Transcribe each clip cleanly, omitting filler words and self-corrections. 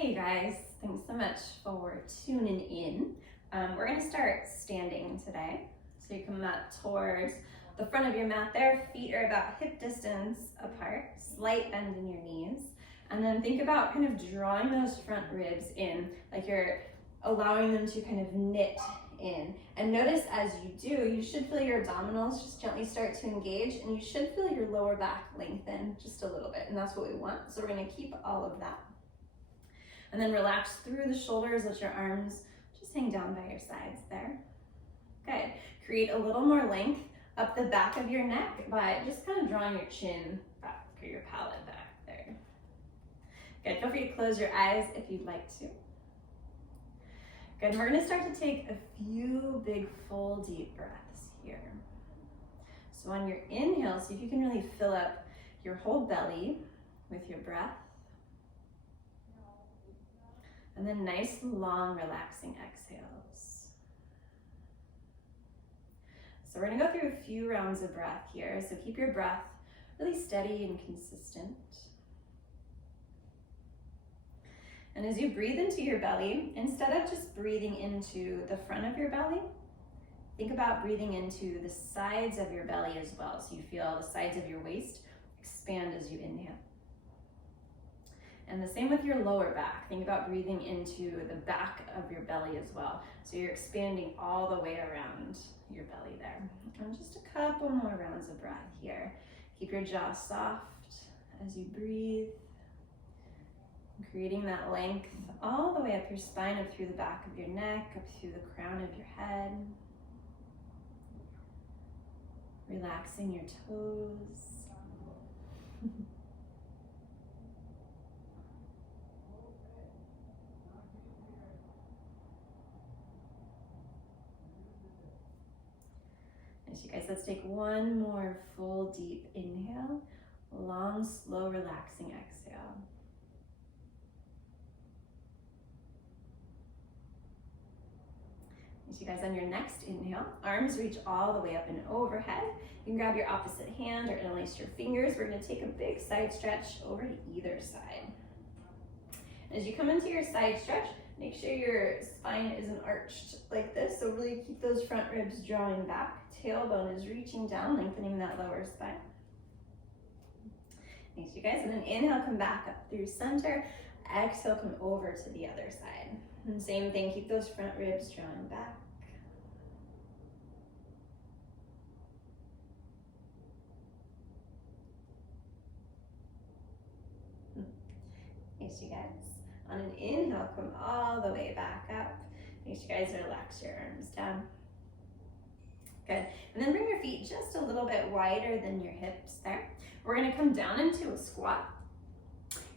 Hey guys, thanks so much for tuning in. We're gonna start standing today. So you come up towards the front of your mat there, feet are about hip distance apart, slight bend in your knees. And then think about kind of drawing those front ribs in, like you're allowing them to kind of knit in. And notice as you do, you should feel your abdominals just gently start to engage, and you should feel your lower back lengthen just a little bit, and that's what we want. So we're gonna keep all of that. And then relax through the shoulders, let your arms just hang down by your sides there. Good. Create a little more length up the back of your neck by just kind of drawing your chin back or your palate back there. Good. Feel free to close your eyes if you'd like to. Good. And we're going to start to take a few big, full, deep breaths here. So on your inhale, see if you can really fill up your whole belly with your breath. And then nice, long, relaxing exhales. So we're gonna go through a few rounds of breath here. So keep your breath really steady and consistent. And as you breathe into your belly, instead of just breathing into the front of your belly, think about breathing into the sides of your belly as well. So you feel the sides of your waist expand as you inhale. And the same with your lower back. Think about breathing into the back of your belly as well. So you're expanding all the way around your belly there. And just a couple more rounds of breath here. Keep your jaw soft as you breathe. Creating that length all the way up your spine, up through the back of your neck, up through the crown of your head. Relaxing your toes. Nice, you guys, let's take one more full deep inhale, long, slow, relaxing exhale. Nice, you guys, on your next inhale, arms reach all the way up and overhead. You can grab your opposite hand or interlace your fingers. We're gonna take a big side stretch over to either side. As you come into your side stretch, make sure your spine isn't arched like this, so really keep those front ribs drawing back. Tailbone is reaching down, lengthening that lower spine. Thanks, you guys. And then inhale, come back up through center. Exhale, come over to the other side. And same thing, keep those front ribs drawing back. Thanks, you guys. On an inhale, come all the way back up. Thanks, you guys. Relax your arms down. Good. And then bring your feet just a little bit wider than your hips there. We're gonna come down into a squat.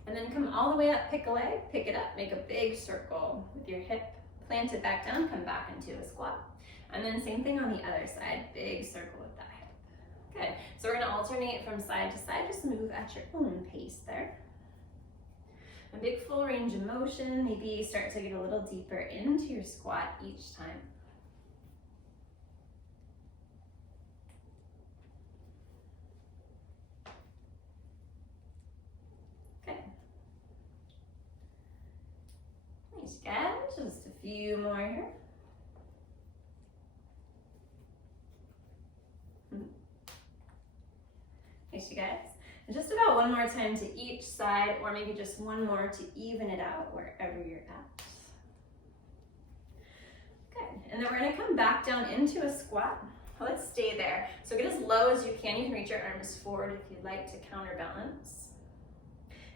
And then come all the way up, pick a leg, pick it up, make a big circle with your hip, plant it back down, come back into a squat. And then same thing on the other side, big circle with that hip. Good. So we're gonna alternate from side to side, just move at your own pace there. A big full range of motion, maybe start to get a little deeper into your squat each time. Again, just a few more here. Nice, you guys. And just about one more time to each side, or maybe just one more to even it out wherever you're at. Good. And then we're going to come back down into a squat. Let's stay there. So get as low as you can. You can reach your arms forward if you'd like to counterbalance.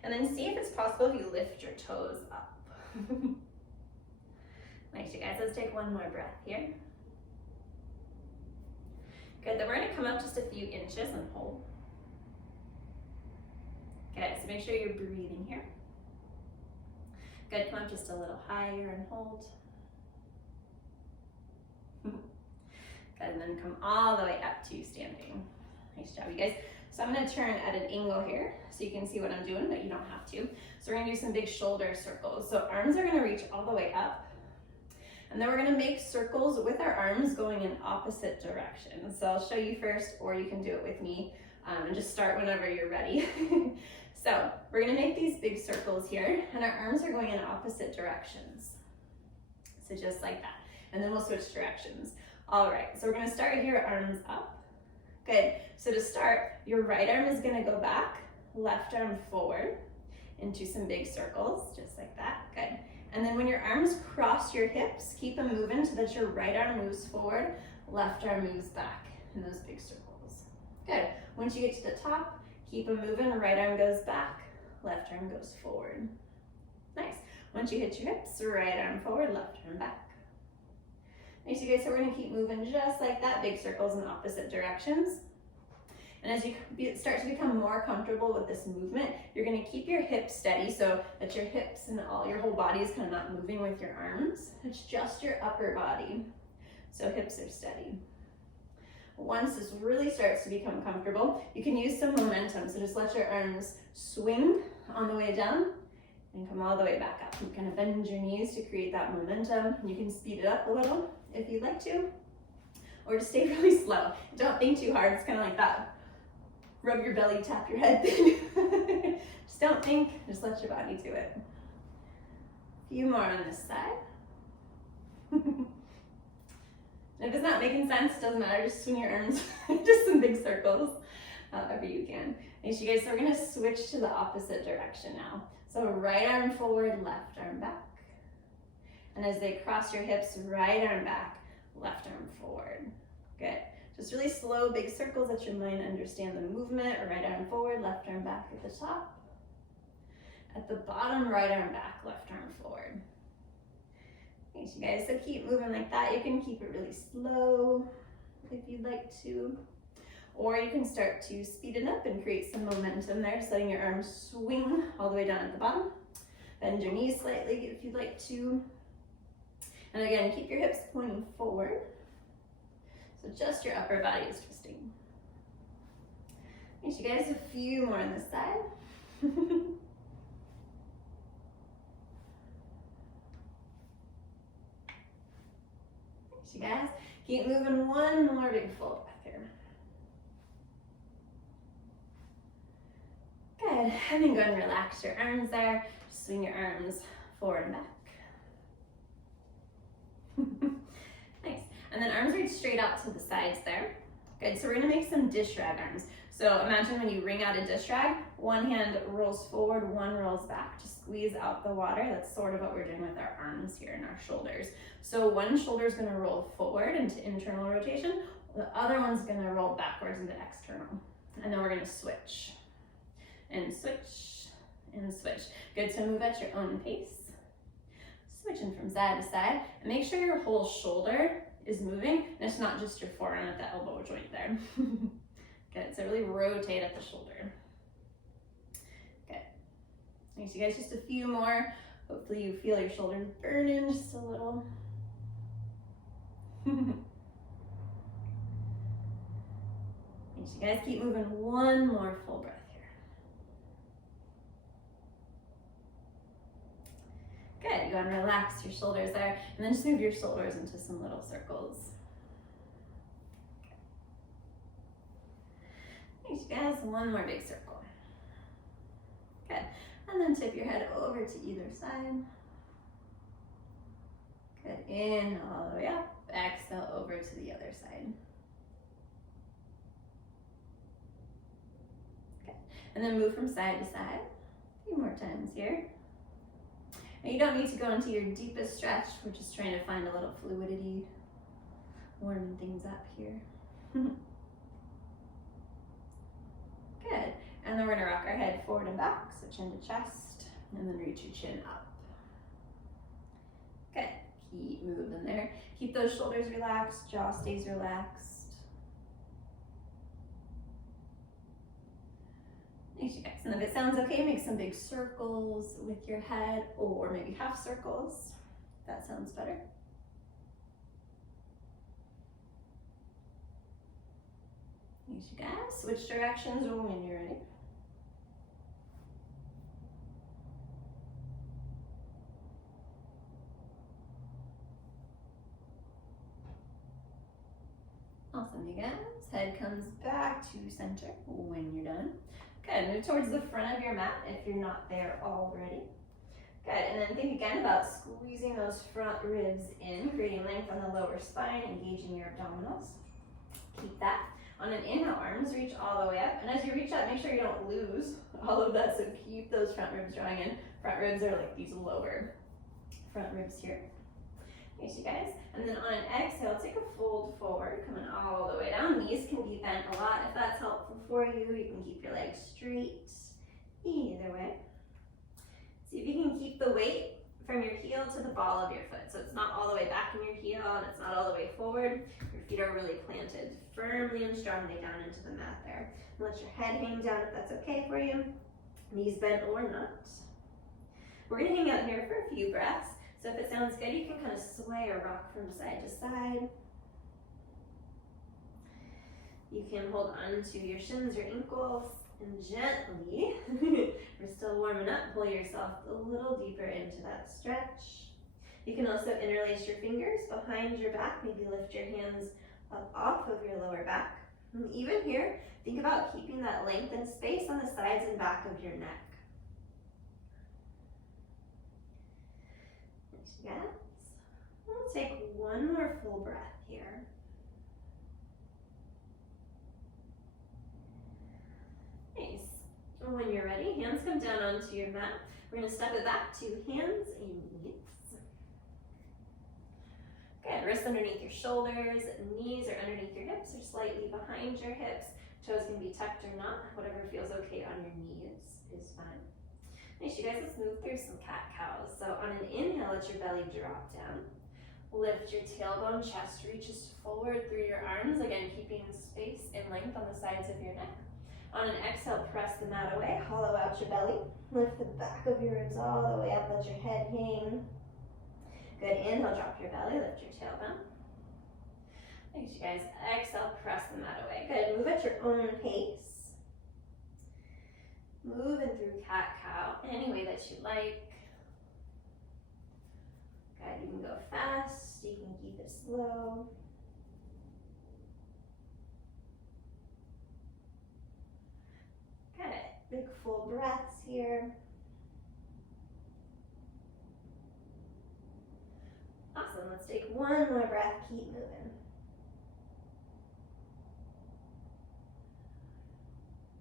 And then see if it's possible if you lift your toes up. Nice, you guys. Let's take one more breath here. Good. Then we're going to come up just a few inches and hold. Good. So make sure you're breathing here. Good. Come up just a little higher and hold. Good. And then come all the way up to standing. Nice job, you guys. So I'm going to turn at an angle here so you can see what I'm doing, but you don't have to. So we're going to do some big shoulder circles. So arms are going to reach all the way up. And then we're going to make circles with our arms going in opposite directions. So I'll show you first, or you can do it with me and just start whenever you're ready. So we're gonna make these big circles here, and our arms are going in opposite directions. So just like that. And then we'll switch directions. All right, so we're gonna start here, arms up. Good, so to start, your right arm is gonna go back, left arm forward into some big circles, just like that, good. And then when your arms cross your hips, keep them moving so that your right arm moves forward, left arm moves back in those big circles. Good, once you get to the top, keep them moving, right arm goes back, left arm goes forward. Nice, once you hit your hips, right arm forward, left arm back. Nice, you guys, so we're gonna keep moving just like that, big circles in opposite directions. And as you start to become more comfortable with this movement, you're gonna keep your hips steady so that your hips and your whole body is kind of not moving with your arms. It's just your upper body. So hips are steady. Once this really starts to become comfortable, you can use some momentum. So just let your arms swing on the way down and come all the way back up. You kind of bend your knees to create that momentum. You can speed it up a little if you'd like to, or just stay really slow. Don't think too hard. It's kind of like that. Rub your belly, tap your head thing. Just don't think, just let your body do it. A few more on this side. If it's not making sense, it doesn't matter, just swing your arms, just some big circles, however you can. Thanks, you guys. So we're gonna switch to the opposite direction now. So right arm forward, left arm back. And as they cross your hips, right arm back, left arm forward. Good. Just really slow, big circles, let your mind understand the movement. Right arm forward, left arm back at the top. At the bottom, right arm back, left arm forward. Thanks, you guys. So keep moving like that. You can keep it really slow if you'd like to. Or you can start to speed it up and create some momentum there, so letting your arms swing all the way down at the bottom. Bend your knees slightly if you'd like to. And again, keep your hips pointing forward. So just your upper body is twisting. Thanks, you guys. A few more on this side. Thanks, you guys. Keep moving. One more big full breath here. Good. And then go and relax your arms there. Just swing your arms forward and back. Nice. And then arms reach straight out to the sides there. Good. So we're gonna make some dish rag arms. So imagine when you wring out a dish rag, one hand rolls forward, one rolls back to squeeze out the water. That's sort of what we're doing with our arms here and our shoulders. So one shoulder is gonna roll forward into internal rotation. The other one's gonna roll backwards into external. And then we're gonna switch and switch and switch. Good. So move at your own pace. Switching from side to side, and make sure your whole shoulder is moving, and it's not just your forearm at the elbow joint there. Good, so really rotate at the shoulder. Good. Thanks, you guys. Just a few more. Hopefully you feel your shoulders burning just a little. Thanks, you guys. Keep moving. One more full breath here. Good, go and relax your shoulders there, and then just move your shoulders into some little circles. Thanks, you guys. One more big circle. Good, and then tip your head over to either side. Good, inhale all the way up, exhale over to the other side. Good, and then move from side to side. A few more times here. And you don't need to go into your deepest stretch. We're just trying to find a little fluidity, warming things up here. Good. And then we're gonna rock our head forward and back, so chin to chest, and then reach your chin up. Good. Keep moving there. Keep those shoulders relaxed, jaw stays relaxed. Thanks, you guys. And if it sounds okay, make some big circles with your head, or maybe half circles. That sounds better. Thanks, you guys. Switch directions when you're ready. Awesome, you guys. Head comes back to center when you're done. Good, move towards the front of your mat if you're not there already. Good, and then think again about squeezing those front ribs in, creating length on the lower spine, engaging your abdominals. Keep that. On an inhale, arms reach all the way up, and as you reach up, make sure you don't lose all of that, so keep those front ribs drawing in. Front ribs are like these lower front ribs here. Nice, you guys. And then on an exhale, take a fold forward, coming all the way down. Knees can be bent a lot. If that's helpful for you, you can keep your legs straight. Either way. See if you can keep the weight from your heel to the ball of your foot. So it's not all the way back in your heel and it's not all the way forward. Your feet are really planted firmly and strongly down into the mat there. And let your head hang down if that's okay for you. Knees bent or not. We're gonna hang out here for a few breaths. So if it sounds good, you can kind of sway or rock from side to side. You can hold on to your shins or ankles and gently, we're still warming up, pull yourself a little deeper into that stretch. You can also interlace your fingers behind your back, maybe lift your hands up off of your lower back. And even here, think about keeping that length and space on the sides and back of your neck. Yes. We'll take one more full breath here. Nice. And when you're ready, hands come down onto your mat. We're going to step it back to hands and knees. Good. Wrists underneath your shoulders, knees are underneath your hips or slightly behind your hips. Toes can be tucked or not. Whatever feels okay on your knees is fine. Nice, you guys, let's move through some cat-cows. So on an inhale, let your belly drop down. Lift your tailbone, chest reaches forward through your arms. Again, keeping space and length on the sides of your neck. On an exhale, press the mat away, hollow out your belly. Lift the back of your ribs all the way up, let your head hang. Good, inhale, drop your belly, lift your tailbone. Thanks, you guys. Exhale, press the mat away. Good, move at your own pace. Moving through cat-cow any way that you like. Good, you can go fast, you can keep it slow. Good, big full breaths here. Awesome, let's take one more breath, keep moving.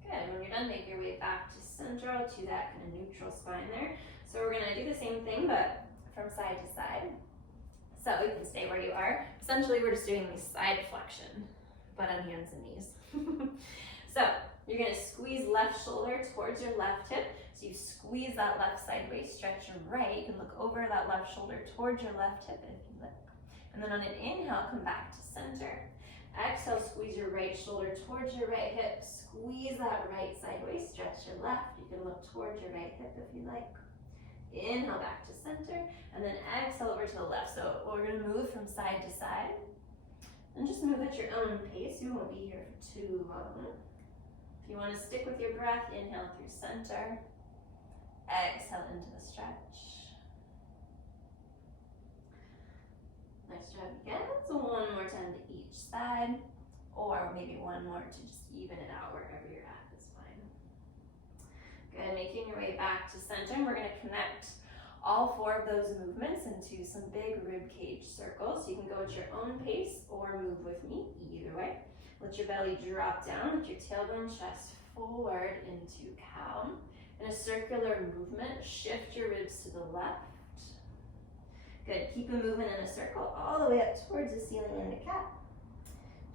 Good, when you're done, make your way back to center, to that kind of neutral spine there. So we're gonna do the same thing, but from side to side. So you can stay where you are. Essentially, we're just doing the side flexion, but on hands and knees. So you're gonna squeeze left shoulder towards your left hip. So you squeeze that left sideways, stretch your right. You can look over that left shoulder towards your left hip if you like. And then on an inhale, come back to center. Exhale, squeeze your right shoulder towards your right hip. Squeeze that right sideways, stretch your left. You can look towards your right hip if you like. Inhale back to center, and then exhale over to the left. So we're gonna move from side to side. And just move at your own pace. You won't be here for too long. If you wanna stick with your breath, inhale through center. Exhale into the stretch. Nice job again. So one more time to each side, or maybe one more to just even it out wherever you're at is fine. Good, making your way back to center, and we're gonna connect all four of those movements into some big rib cage circles. So you can go at your own pace or move with me, either way. Let your belly drop down, let your tailbone, chest forward into cow. In a circular movement, shift your ribs to the left. Good, keep a movement in a circle all the way up towards the ceiling into cat.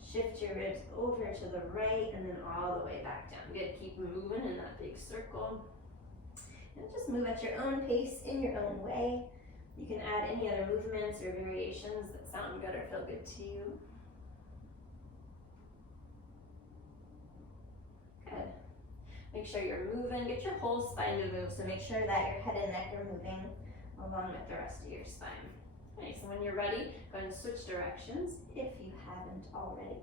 Shift your ribs over to the right and then all the way back down. Good, keep moving in that big circle. And just move at your own pace, in your own way. You can add any other movements or variations that sound good or feel good to you. Good. Make sure you're moving, get your whole spine to move, so make sure that your head and neck are moving along with the rest of your spine. Nice, and when you're ready, go ahead and switch directions if you haven't already.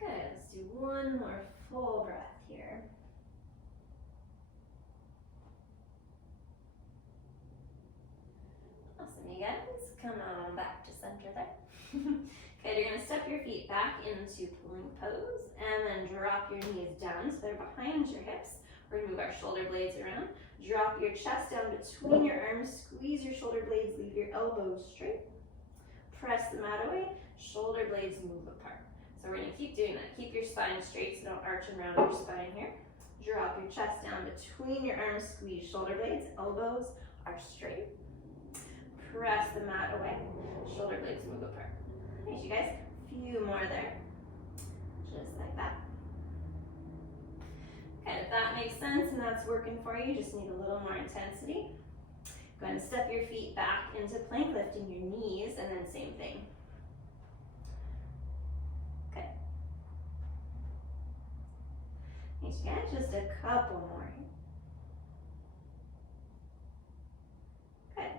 Good, let's do one more full breath here. you're gonna step your feet back into plank pose and then drop your knees down so they're behind your hips. We're gonna move our shoulder blades around. Drop your chest down between your arms, squeeze your shoulder blades, leave your elbows straight. Press the mat away, shoulder blades move apart. So we're gonna keep doing that. Keep your spine straight, so don't arch around your spine here. Drop your chest down between your arms, squeeze shoulder blades, elbows are straight. Press the mat away, shoulder blades move apart. Nice, you guys. Few more there. Just like that. Okay, if that makes sense and that's working for you, just need a little more intensity. Go ahead and step your feet back into plank, lifting your knees, and then same thing. Okay. Nice, you guys. Just a couple more. Okay.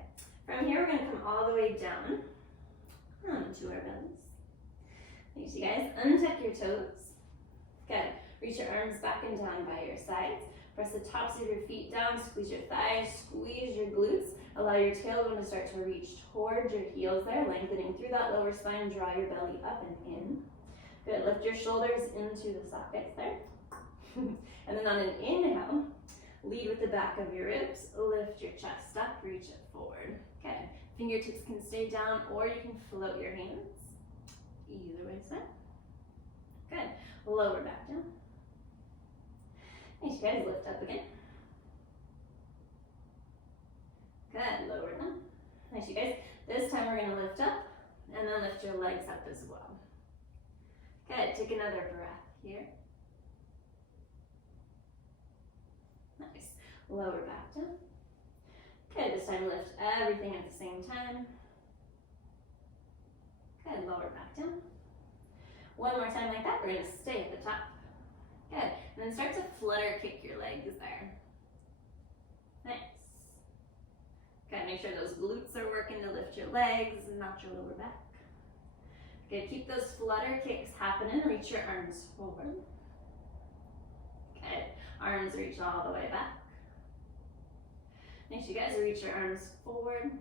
From here, we're going to come all the way down onto our bellies. Nice, you guys. Untuck your toes. Good. Reach your arms back and down by your sides. Press the tops of your feet down, squeeze your thighs, squeeze your glutes. Allow your tailbone to start to reach towards your heels there, lengthening through that lower spine. Draw your belly up and in. Good, lift your shoulders into the sockets there. And then on an inhale, lead with the back of your ribs, lift your chest up, reach it forward. Okay, fingertips can stay down or you can float your hands. Either way is fine. Good, lower back down. Nice, you guys, lift up again. Good, lower down. Nice, you guys. This time we're gonna lift up and then lift your legs up as well. Good, take another breath here. Nice, lower back down. Good, this time lift everything at the same time. Good, lower back down. One more time like that, we're gonna stay at the top. Good, and then start to flutter kick your legs there. Nice. Okay, make sure those glutes are working to lift your legs and not your lower back. Good, keep those flutter kicks happening. Reach your arms forward. Good, arms reach all the way back. Nice, you guys, reach your arms forward.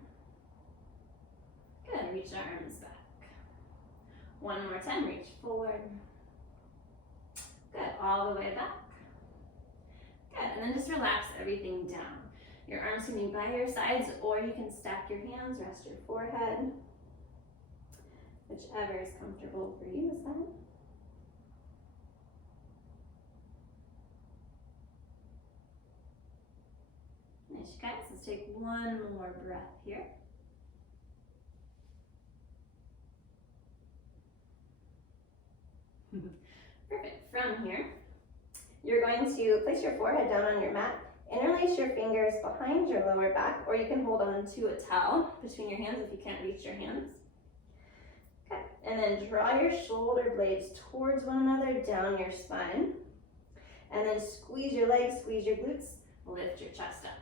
Good, reach your arms back. One more time, reach forward. Good, all the way back. Good, and then just relax everything down. Your arms can be by your sides or you can stack your hands, rest your forehead. Whichever is comfortable for you is fine. Nice, guys, let's take one more breath here. Perfect. From here, you're going to place your forehead down on your mat, interlace your fingers behind your lower back, or you can hold on to a towel between your hands if you can't reach your hands. Okay, and then draw your shoulder blades towards one another down your spine, and then squeeze your legs, squeeze your glutes, lift your chest up.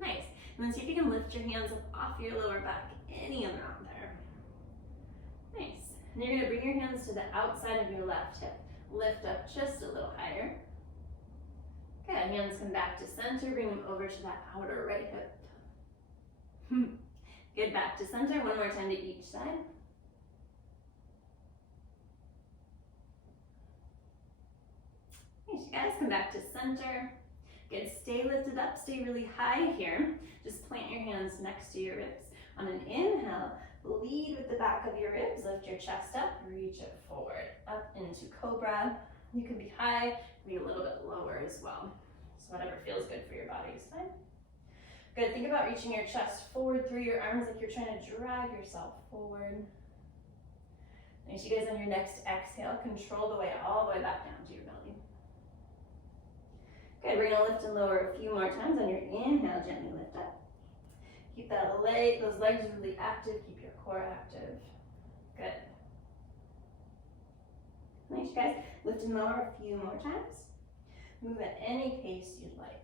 Nice. And then see if you can lift your hands up off your lower back, any amount there. Nice. And you're going to bring your hands to the outside of your left hip. Lift up just a little higher. Good. Hands come back to center. Bring them over to that outer right hip. Good. Back to center. One more time to each side. Nice. You guys come back to center. Good. Stay lifted up. Stay really high here. Just plant your hands next to your ribs. On an inhale, lead with the back of your ribs, lift your chest up, reach it forward, up into cobra. You can be high, be a little bit lower as well. So whatever feels good for your body is fine. Good, think about reaching your chest forward through your arms like you're trying to drag yourself forward. Nice, you guys, on your next exhale, control the weight all the way back down to your belly. Good, we're gonna lift and lower a few more times. On your inhale, gently lift up. Keep those legs really active, keep your core active. Good. Nice, guys. Lift and lower a few more times. Move at any pace you'd like.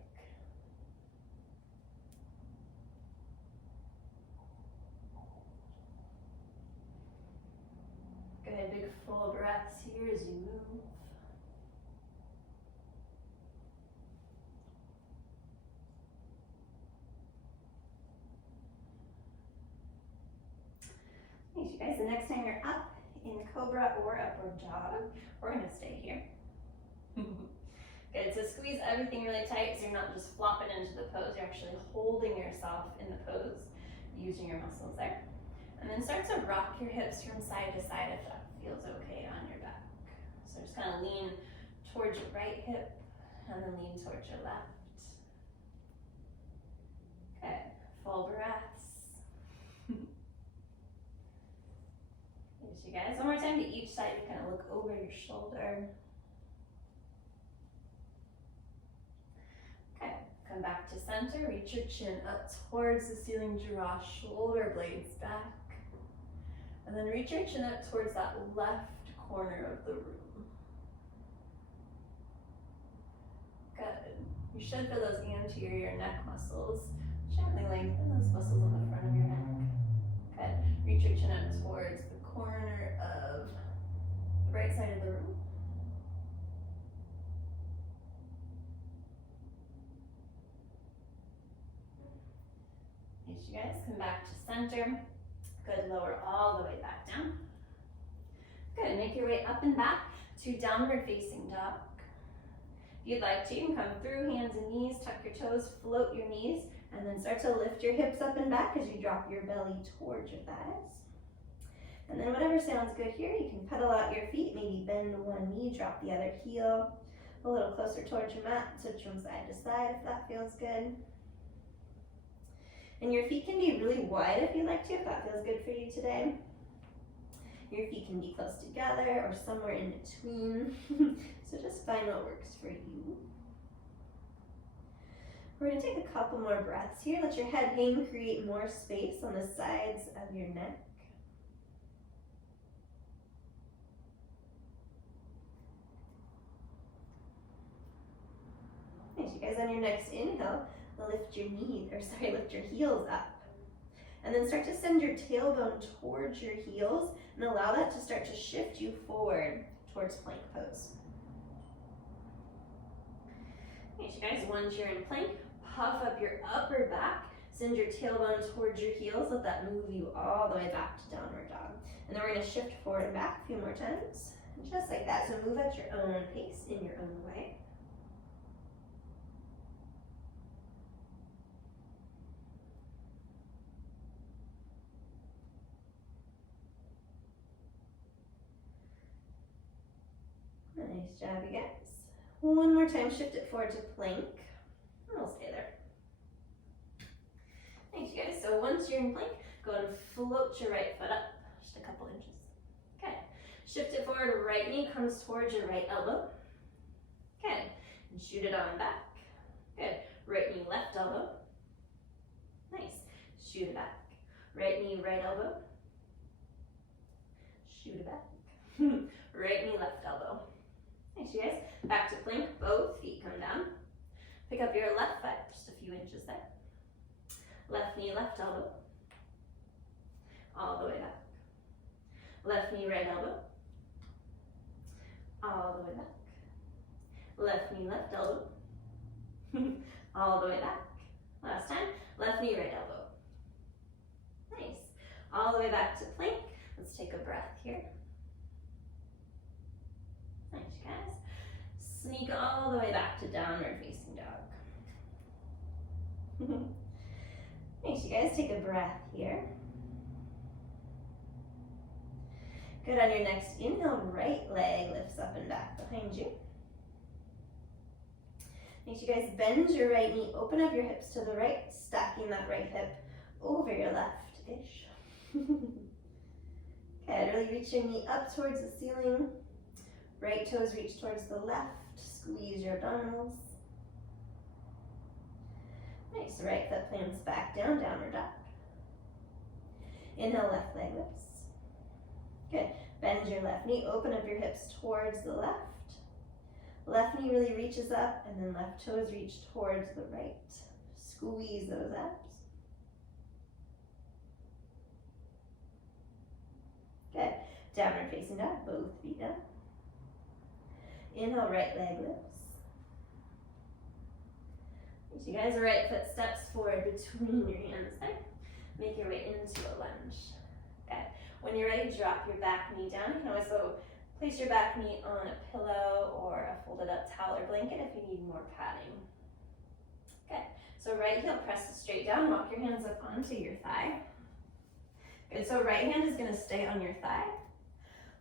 Good, big full breaths here as you move. Nice, you guys. The next time you're up, cobra or upward dog. We're gonna stay here. Good, so squeeze everything really tight so you're not just flopping into the pose, you're actually holding yourself in the pose, using your muscles there. And then start to rock your hips from side to side if that feels okay on your back. So just kind of lean towards your right hip and then lean towards your left. Okay, full breaths. Thanks, you guys. One more time to each side, you kind of look over your shoulder. Okay, come back to center, reach your chin up towards the ceiling, draw shoulder blades back. And then reach your chin up towards that left corner of the room. Good. You should feel those anterior neck muscles. Gently lengthen those muscles on the front of your neck. Good. Reach your chin up towards the corner of the right side of the room. Thanks, you guys. Come back to center. Good, lower all the way back down. Good, make your way up and back to downward facing dog. If you'd like to, you can come through hands and knees, tuck your toes, float your knees, and then start to lift your hips up and back as you drop your belly towards your thighs. And then whatever sounds good here, you can pedal out your feet, maybe bend one knee, drop the other heel, a little closer towards your mat, switch from side to side if that feels good. And your feet can be really wide if you'd like to, if that feels good for you today. Your feet can be close together or somewhere in between. So just find what works for you. We're gonna take a couple more breaths here. Let your head hang, create more space on the sides of your neck. Nice, you guys, on your next inhale, lift your heels up. And then start to send your tailbone towards your heels and allow that to start to shift you forward towards plank pose. Okay, you guys, once you're in plank, puff up your upper back, send your tailbone towards your heels, let that move you all the way back to downward dog. And then we're gonna shift forward and back a few more times, just like that. So move at your own pace, in your own way. Nice job, you guys. One more time, shift it forward to plank, and we'll stay there. Thanks, you guys. So once you're in plank, go ahead and float your right foot up, just a couple inches. Okay, shift it forward, right knee comes towards your right elbow. Good, and shoot it on back. Good, right knee, left elbow. Nice, shoot it back. Right knee, right elbow. Shoot it back. Right knee, left elbow. Nice, you guys. Back to plank, both feet come down. Pick up your left foot, just a few inches there. Left knee, left elbow. All the way back. Left knee, right elbow. All the way back. Left knee, left elbow. All the way back. Last time, left knee, right elbow. Nice. All the way back to plank. Let's take a breath here. Nice, you guys. Sneak all the way back to downward facing dog. Nice, you guys. Take a breath here. Good, on your next inhale, right leg lifts up and back behind you. Nice, you guys. Bend your right knee, open up your hips to the right, stacking that right hip over your left-ish. Good, really reach your knee up towards the ceiling. Right toes reach towards the left, squeeze your abdominals. Nice, right foot plants back down, downward dog. Inhale, left leg lifts. Good, bend your left knee, open up your hips towards the left. Left knee really reaches up, and then left toes reach towards the right. Squeeze those abs. Good, downward facing dog, both feet up. Inhale, right leg lifts. So you guys, right foot steps forward between your hands there. Make your way into a lunge. Okay. When you're ready, drop your back knee down. You can also place your back knee on a pillow or a folded up towel or blanket if you need more padding. Good. So right heel presses straight down. Walk your hands up onto your thigh. Good. So right hand is going to stay on your thigh.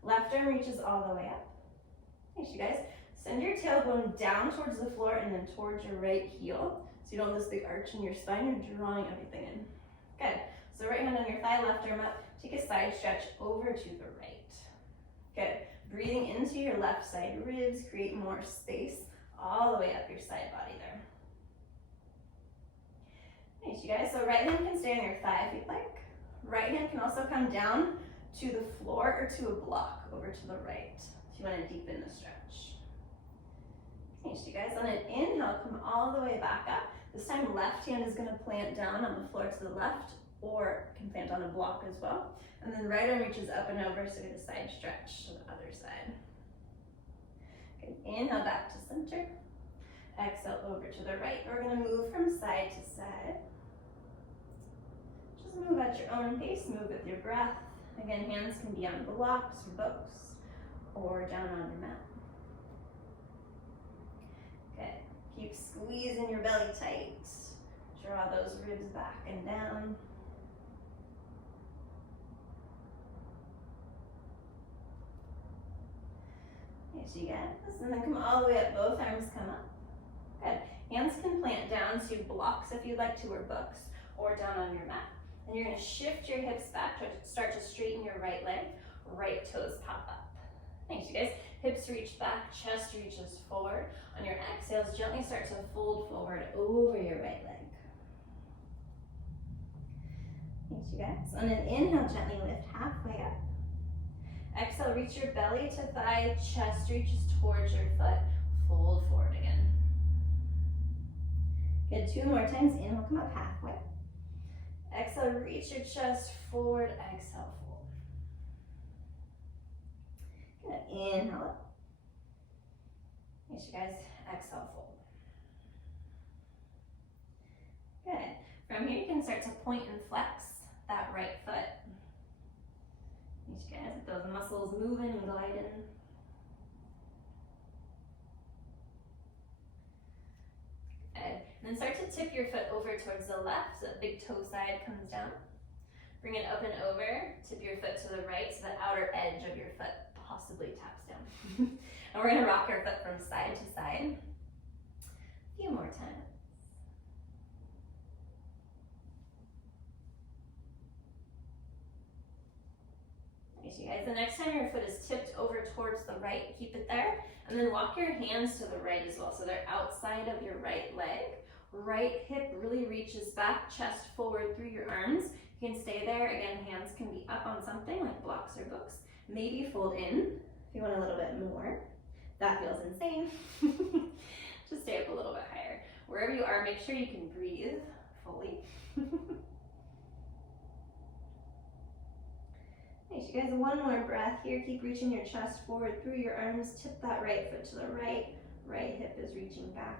Left arm reaches all the way up. Thanks, you guys. Send your tailbone down towards the floor and then towards your right heel. So you don't lose the arch in your spine. You're drawing everything in. Good. So right hand on your thigh, left arm up. Take a side stretch over to the right. Good. Breathing into your left side ribs. Create more space all the way up your side body there. Nice, you guys. So right hand can stay on your thigh if you'd like. Right hand can also come down to the floor or to a block over to the right if you want to deepen the stretch. Nice, you guys. On an inhale, come all the way back up. This time, left hand is going to plant down on the floor to the left, or can plant on a block as well. And then right arm reaches up and over, so get a side stretch to the other side. Good. Inhale back to center. Exhale over to the right. We're going to move from side to side. Just move at your own pace. Move with your breath. Again, hands can be on blocks or books or down on your mat. Good. Keep squeezing your belly tight. Draw those ribs back and down. Yes, you got this. And then come all the way up. Both arms come up. Good. Hands can plant down to blocks if you'd like to, or books, or down on your mat. And you're going to shift your hips back, start to straighten your right leg. Right toes pop up. Thanks, you guys. Hips reach back, chest reaches forward. On your exhales, gently start to fold forward over your right leg. Thanks, you guys. On an inhale, gently lift halfway up. Exhale, reach your belly to thigh, chest reaches towards your foot. Fold forward again. Good, 2 more times. Inhale, come up halfway. Exhale, reach your chest forward. Exhale, fold. Good. Inhale up. Yes, you guys. Exhale, fold. Good. From here, you can start to point and flex that right foot. Yes, you guys. Get those muscles moving and gliding. Good. And then start to tip your foot over towards the left so the big toe side comes down. Bring it up and over. Tip your foot to the right so the outer edge of your foot possibly taps down. And we're going to rock our foot from side to side. A few more times. Nice, you guys. The next time your foot is tipped over towards the right, keep it there. And then walk your hands to the right as well. So they're outside of your right leg. Right hip really reaches back, chest forward through your arms. You can stay there. Again, hands can be up on something like blocks or books. Maybe fold in if you want a little bit more. That feels insane. Just stay up a little bit higher. Wherever you are, make sure you can breathe fully. Nice, you guys. One more breath here. Keep reaching your chest forward through your arms. Tip that right foot to the right. Right hip is reaching back.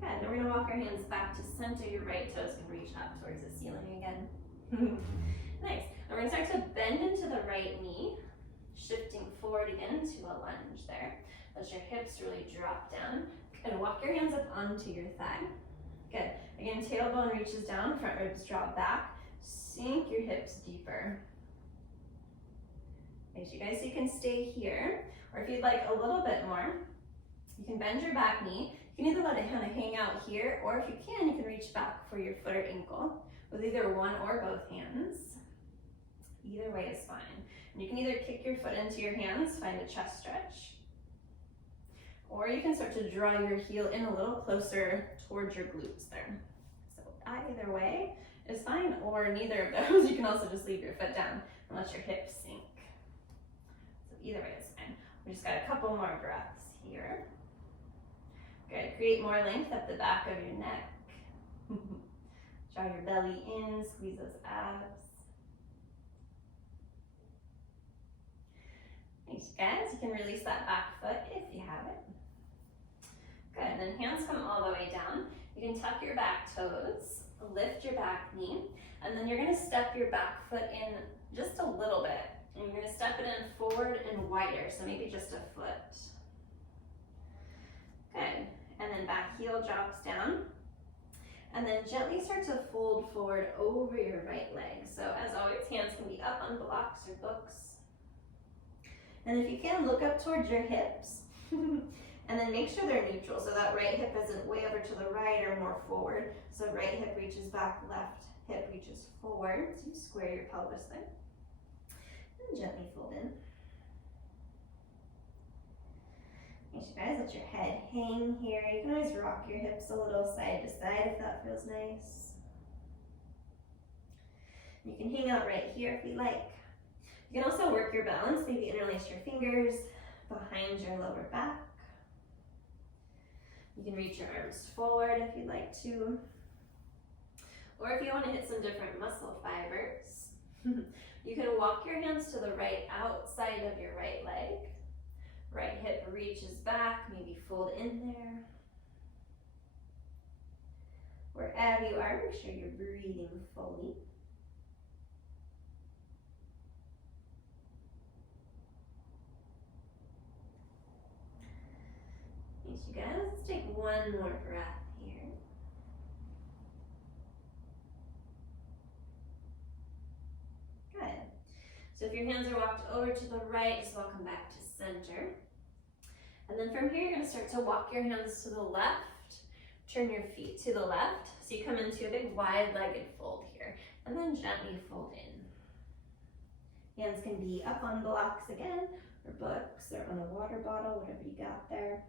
Good. Then we're going to walk our hands back to center. Your right toes can reach up towards the ceiling again. Nice. And we're going to start to bend into the right knee. Shifting forward again to a lunge there. Let your hips really drop down. And walk your hands up onto your thigh. Good. Again, tailbone reaches down, front ribs drop back. Sink your hips deeper. Nice, you guys. So you can stay here, or if you'd like a little bit more, you can bend your back knee. You can either let it kind of hang out here, or if you can reach back for your foot or ankle with either one or both hands. Either way is fine. And you can either kick your foot into your hands, find a chest stretch, or you can start to draw your heel in a little closer towards your glutes there. So either way is fine, or neither of those. You can also just leave your foot down and let your hips sink. So either way is fine. We just got a couple more breaths here. Good. Create more length up the back of your neck. Draw your belly in, squeeze those abs. Nice, guys. You can release that back foot if you have it. Good. And then hands come all the way down. You can tuck your back toes, lift your back knee. And then you're gonna step your back foot in just a little bit. And you're gonna step it in forward and wider, so maybe just a foot. Good. And then back heel drops down. And then gently start to fold forward over your right leg. So as always, hands can be up on blocks or books. And if you can, look up towards your hips. And then make sure they're neutral, so that right hip isn't way over to the right or more forward. So right hip reaches back, left hip reaches forward. So you square your pelvis there. And gently fold in. Make sure guys, let your head hang here. You can always rock your hips a little side to side if that feels nice. You can hang out right here if you like. You can also work your balance, maybe interlace your fingers behind your lower back. You can reach your arms forward if you'd like to. Or if you want to hit some different muscle fibers, you can walk your hands to the right outside of your right leg. Right hip reaches back, maybe fold in there. Wherever you are, make sure you're breathing fully. Thanks, you guys. Let's take one more breath here. Good. So if your hands are walked over to the right, just welcome back to center. And then from here, you're gonna start to walk your hands to the left, turn your feet to the left. So you come into a big wide-legged fold here, and then gently fold in. Hands can be up on blocks again, or books, or on a water bottle, whatever you got there.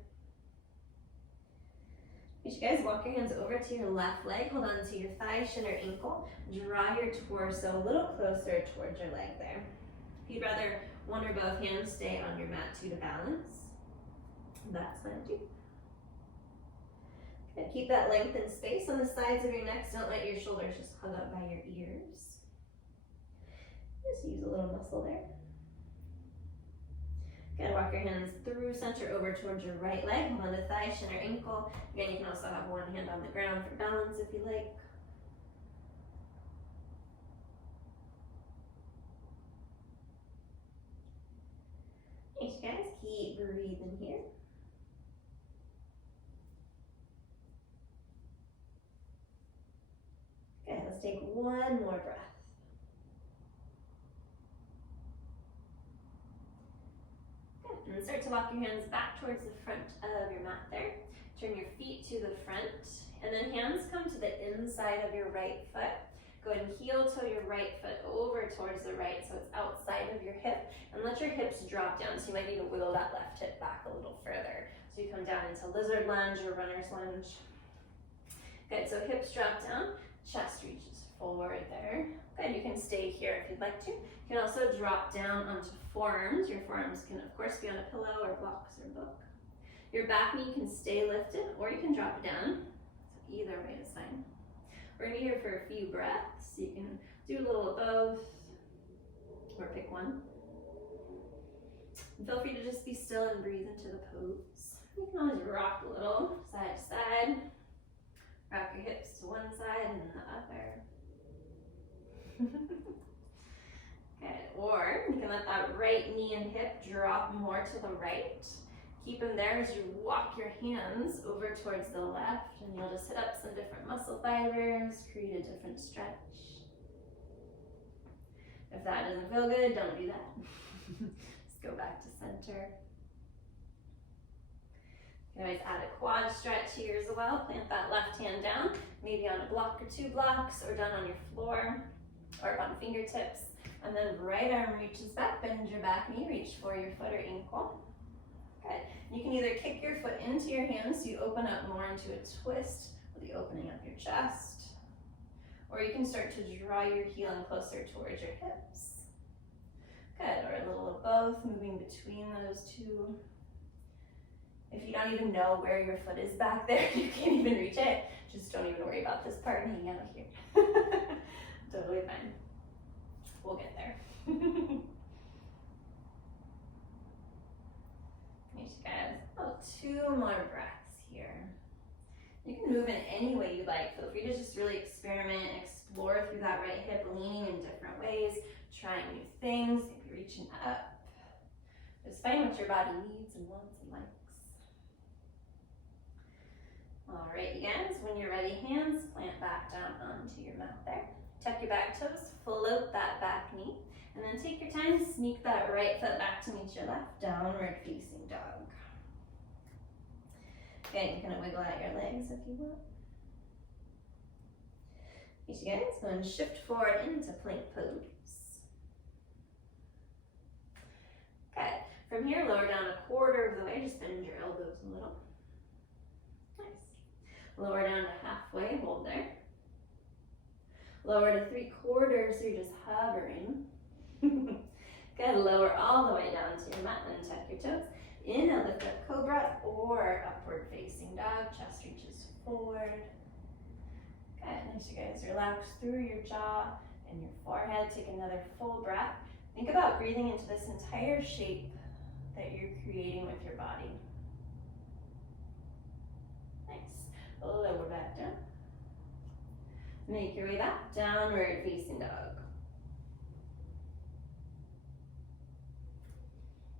You guys walk your hands over to your left leg, hold on to your thigh, shin, or ankle. Draw your torso a little closer towards your leg there. If you'd rather one or both hands stay on your mat too to balance, that's fine too. Good. Keep that length and space on the sides of your neck, so don't let your shoulders just hug up by your ears. Just use a little muscle there. Good. Walk your hands through center over towards your right leg. Hold on to thigh, shin, or ankle. Again, you can also have one hand on the ground for balance if you like. Thanks, guys. Keep breathing here. Good. Let's take one more breath. And start to walk your hands back towards the front of your mat there. Turn your feet to the front, and then hands come to the inside of your right foot. Go ahead and heel toe your right foot over towards the right, so it's outside of your hip, and let your hips drop down. So you might need to wiggle that left hip back a little further. So you come down into lizard lunge or runner's lunge. Good, so hips drop down, chest reaches forward there. Good, you can stay here if you'd like to. You can also drop down onto forearms. Your forearms can, of course, be on a pillow or blocks or book. Your back knee can stay lifted, or you can drop it down. So either way is fine. We're gonna be here for a few breaths. You can do a little of both, or pick one. And feel free to just be still and breathe into the pose. You can always rock a little, side to side. Rock your hips to one side and then the other. Good. Or you can let that right knee and hip drop more to the right. Keep them there as you walk your hands over towards the left, and you'll just hit up some different muscle fibers, create a different stretch. If that doesn't feel good, don't do that. Just go back to center. You can always add a quad stretch here as well. Plant that left hand down, maybe on a block or two blocks, or down on your floor, or up on fingertips. And then right arm reaches back, bend your back knee, reach for your foot or ankle. Good. You can either kick your foot into your hands so you open up more into a twist with the opening of your chest, or you can start to draw your heel in closer towards your hips. Good, or a little of both, moving between those two. If you don't even know where your foot is back there, you can't even reach it, just don't even worry about this part and hang out here. Totally fine. We'll get there. Guys, oh, 2 more breaths here. You can move in any way you like. Feel free to just really experiment, explore. explore through that right hip, leaning in different ways, trying new things, maybe reaching up. Just find what your body needs and wants and likes. All right, guys, when you're ready, hands plant back down onto your mat there. Tuck your back toes, float that back knee, and then take your time, sneak that right foot back to meet your left, downward facing dog. Okay, you're gonna wiggle out your legs if you want. You guys, go and shift forward into plank pose. Good. From here, lower down a quarter of the way, just bend your elbows a little. Nice. Lower down to halfway, hold there. Lower to 3/4, so you're just hovering. Good, lower all the way down to your mat, and tuck your toes. Inhale, lift up cobra or upward facing dog, chest reaches forward. Good, nice, you guys, relax through your jaw and your forehead. Take another full breath. Think about breathing into this entire shape that you're creating with your body. Nice, lower back down. Make your way back, downward facing dog.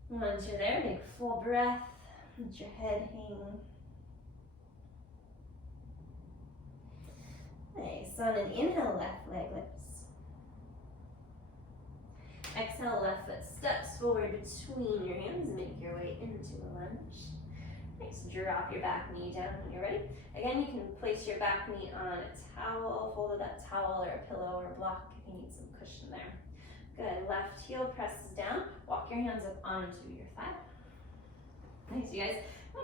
Once you're there, take a full breath, let your head hang. Nice, on an inhale, left leg lifts. Exhale, left foot steps forward between your hands, make your way into a lunge. Nice, drop your back knee down when you're ready. Again, you can place your back knee on a towel, fold that towel or a pillow or a block if you need some cushion there. Good, left heel presses down, walk your hands up onto your thigh. Nice, you guys.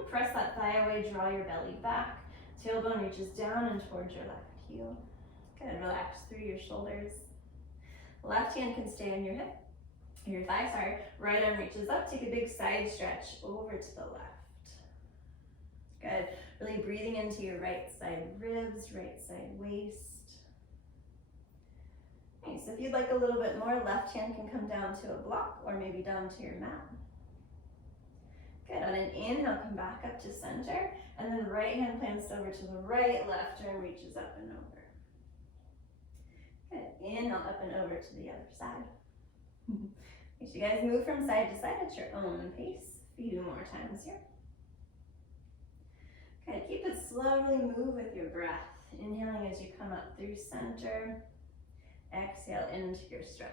Press that thigh away, draw your belly back. Tailbone reaches down and towards your left heel. Good, relax through your shoulders. Left hand can stay on your hip, your thigh, sorry. Right arm reaches up, take a big side stretch over to the left. Good, really breathing into your right side ribs, right side waist. Nice, if you'd like a little bit more, left hand can come down to a block or maybe down to your mat. Good, on an inhale, come back up to center, and then right hand plants over to the right, left arm reaches up and over. Good, inhale, up and over to the other side. Nice, you guys move from side to side at your own pace. A few more times here. Good, keep it slowly move with your breath. Inhaling as you come up through center. Exhale into your stretch.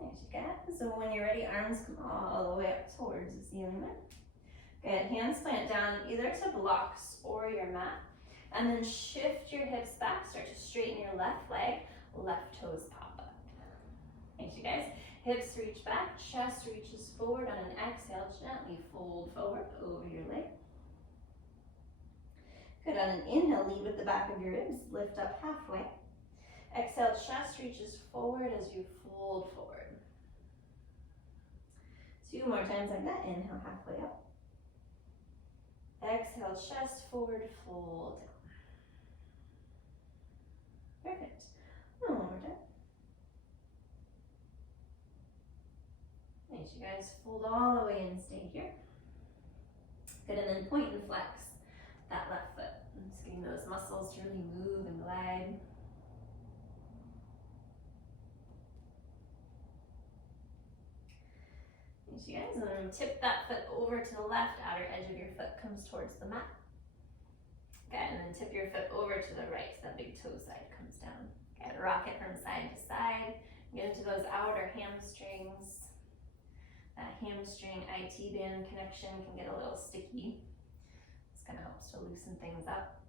Nice, you got it. So when you're ready, arms come all the way up towards the ceiling there. Good, hands plant down either to blocks or your mat. And then shift your hips back, start to straighten your left leg, left toes pop up. Thanks, you guys. Hips reach back, chest reaches forward. On an exhale, gently fold forward over your leg. Good, on an inhale, lead with the back of your ribs, lift up halfway. Exhale, chest reaches forward as you fold forward. 2 more times like that. Inhale, halfway up. Exhale, chest forward, fold down. Perfect. One more time. Nice, you guys. Fold all the way and stay here. Good, and then point and flex that left foot. I'm just getting those muscles to really move and glide. Nice, you guys. And then tip that foot over to the left. Outer edge of your foot comes towards the mat. Okay, and then tip your foot over to the right, so that big toe side comes down. Okay, rock it from side to side. Get into those outer hamstrings. That hamstring IT band connection can get a little sticky. This kind of helps to loosen things up.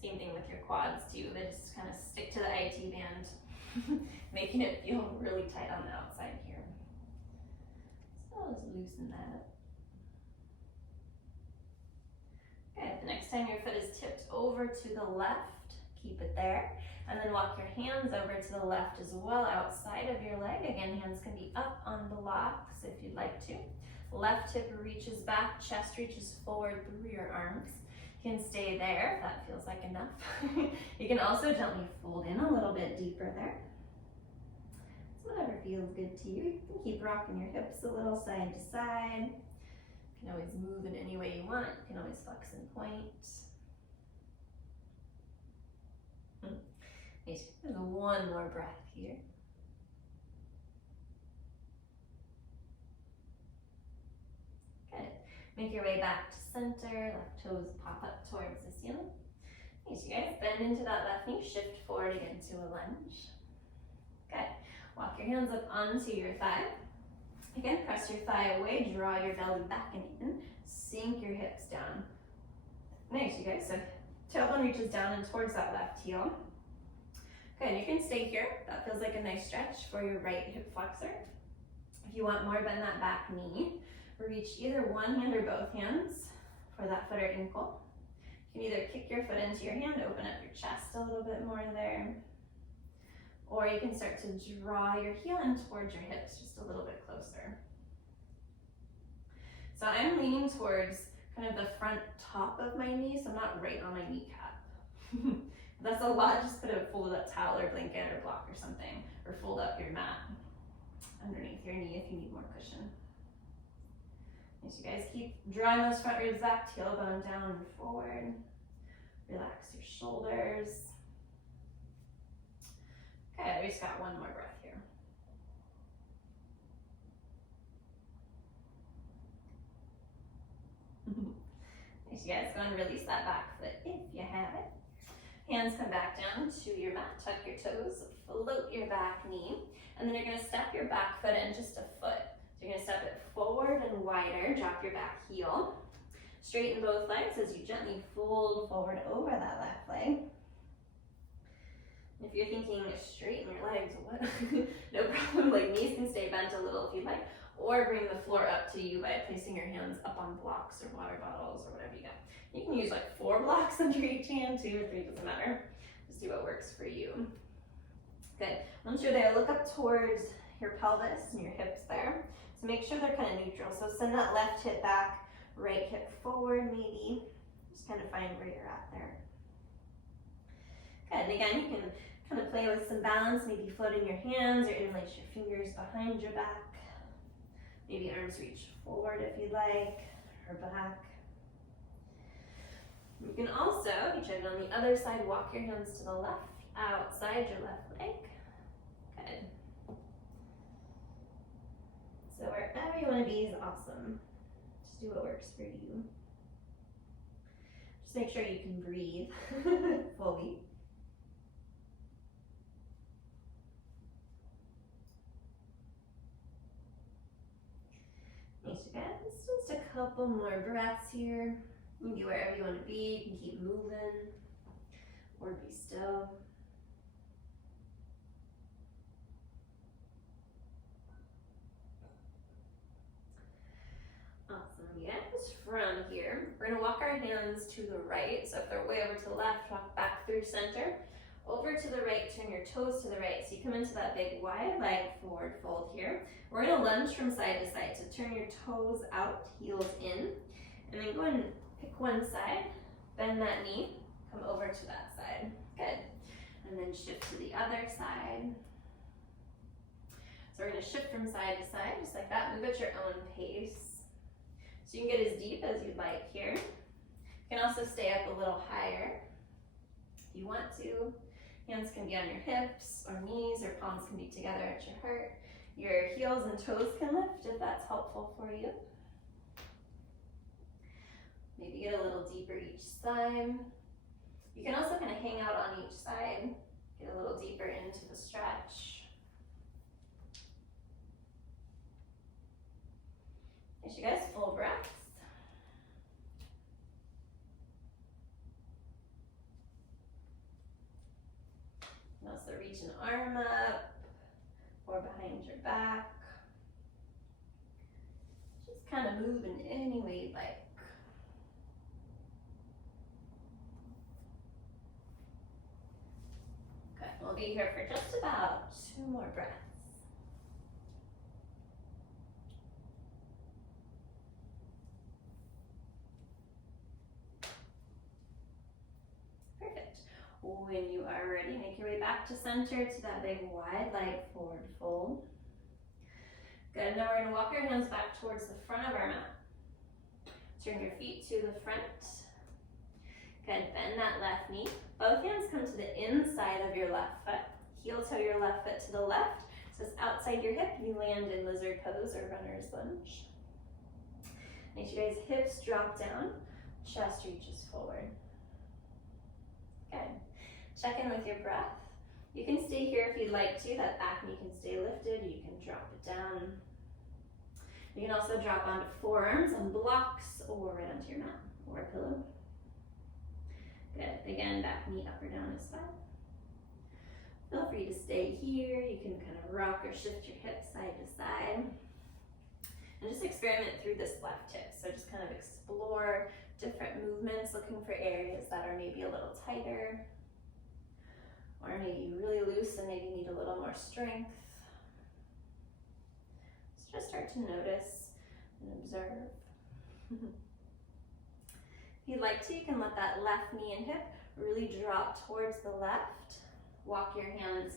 Same thing with your quads too. They just kind of stick to the IT band, making it feel really tight on the outside here. So I'll just loosen that up. Okay, the next time your foot is tipped over to the left, keep it there. And then walk your hands over to the left as well, outside of your leg. Again, hands can be up on blocks if you'd like to. Left hip reaches back, chest reaches forward through your arms. You can stay there if that feels like enough. You can also gently fold in a little bit deeper there. So whatever feels good to you. You can keep rocking your hips a little side to side. You can always move in any way you want. You can always flex and point. Nice. There's one more breath here. Good. Make your way back to center. Left toes pop up towards the ceiling. Nice, you guys. Bend into that left knee. Shift forward again to a lunge. Good. Walk your hands up onto your thigh. Again, press your thigh away. Draw your belly back and in. Sink your hips down. Nice, you guys. So tailbone reaches down and towards that left heel. Good, you can stay here. That feels like a nice stretch for your right hip flexor. If you want more, bend that back knee. Reach either one hand or both hands for that foot or ankle. You can either kick your foot into your hand, open up your chest a little bit more there. Or you can start to draw your heel in towards your hips just a little bit closer. So I'm leaning towards kind of the front top of my knee, so I'm not right on my kneecap. That's a lot. Just put a folded up towel or blanket or block or something, or fold up your mat underneath your knee if you need more cushion. As you guys keep drawing those front ribs back, tailbone down and forward. Relax your shoulders. Okay, we just got one more breath here. Nice, you guys go and release that back foot if you have it. Hands come back down to your mat, tuck your toes, float your back knee, and then you're gonna step your back foot in just a foot. So you're gonna step it forward and wider, drop your back heel. Straighten both legs as you gently fold forward over that left leg. If you're thinking straighten your legs, what? No problem, like knees can stay bent a little if you'd like, or bring the floor up to you by placing your hands up on blocks or water bottles or whatever you got. You can use like 4 blocks under each hand, 2 or 3, doesn't matter. Just do what works for you. Good. Once you're there, look up towards your pelvis and your hips there. So make sure they're kind of neutral. So send that left hip back, right hip forward maybe. Just kind of find where you're at there. Good. And again, you can kind of play with some balance, maybe floating your hands or interlace your fingers behind your back. Maybe arms reach forward if you'd like, or back. You can also, each other on the other side, walk your hands to the left, outside your left leg. Good. So wherever you want to be is awesome. Just do what works for you. Just make sure you can breathe fully. Nice, you guys. Just a couple more breaths here. You can be wherever you want to be. You can keep moving or be still. Awesome, yes. From here, we're going to walk our hands to the right. So if they're way over to the left, walk back through center. Over to the right, turn your toes to the right. So you come into that big wide leg forward fold here. We're going to lunge from side to side. So turn your toes out, heels in, and then go and pick one side, bend that knee, come over to that side. Good. And then shift to the other side. So we're going to shift from side to side, just like that. Move at your own pace. So you can get as deep as you'd like here. You can also stay up a little higher if you want to. Hands can be on your hips or knees, or palms can be together at your heart. Your heels and toes can lift if that's helpful for you. Maybe get a little deeper each side. You can also kind of hang out on each side, get a little deeper into the stretch. As you guys, full breaths. And also reach an arm up or behind your back. Just kind of move in any way you'd like. Okay, we'll be here for just about 2 more breaths. When you are ready, make your way back to center to that big wide leg forward fold. Good, now we're gonna walk our hands back towards the front of our mat. Turn your feet to the front. Good, bend that left knee. Both hands come to the inside of your left foot. Heel toe your left foot to the left. So it's outside your hip, you land in lizard pose or runner's lunge. Make sure you guys' hips drop down, chest reaches forward. Good. Check in with your breath. You can stay here if you'd like to. That back knee can stay lifted. You can drop it down. You can also drop onto forearms on blocks or right onto your mat or a pillow. Good. Again, back knee up or down is fine. Feel free to stay here. You can kind of rock or shift your hips side to side. And just experiment through this left hip. So just kind of explore different movements, looking for areas that are maybe a little tighter, or maybe really loose and maybe need a little more strength. So just start to notice and observe. If you'd like to, you can let that left knee and hip really drop towards the left. Walk your hands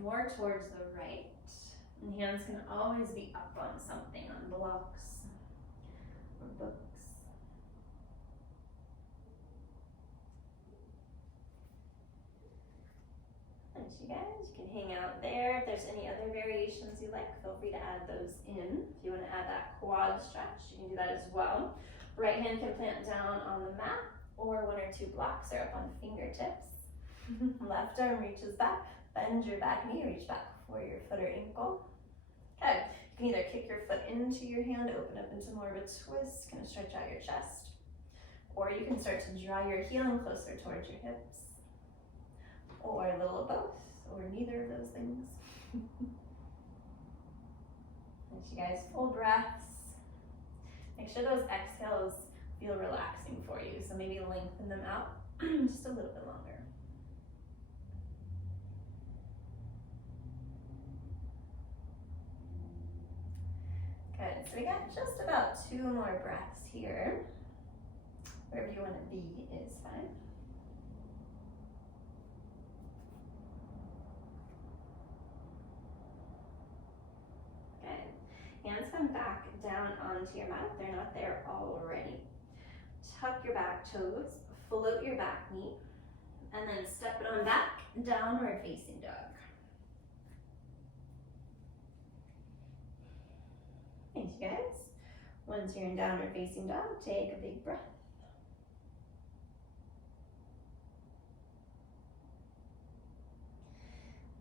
more towards the right. And hands can always be up on something, on blocks or books. Thanks, you guys. You can hang out there. If there's any other variations you like, feel free to add those in. If you want to add that quad stretch, you can do that as well. Right hand can plant down on the mat, or one or two blocks are up on fingertips. Left arm reaches back. Bend your back knee, reach back for your foot or ankle. Good. You can either kick your foot into your hand, open up into more of a twist, kind of stretch out your chest. Or you can start to draw your heel in closer towards your hips. Or a little of both, or neither of those things. Thanks, you guys. Full breaths. Make sure those exhales feel relaxing for you. So maybe lengthen them out just a little bit longer. Good, so we got just about 2 more breaths here. Wherever you want to be is fine. Good. Hands come back down onto your mat if they're not there already. Tuck your back toes, float your back knee, and then step it on back, downward facing dog. Thanks, you guys. Once you're in downward facing dog, take a big breath.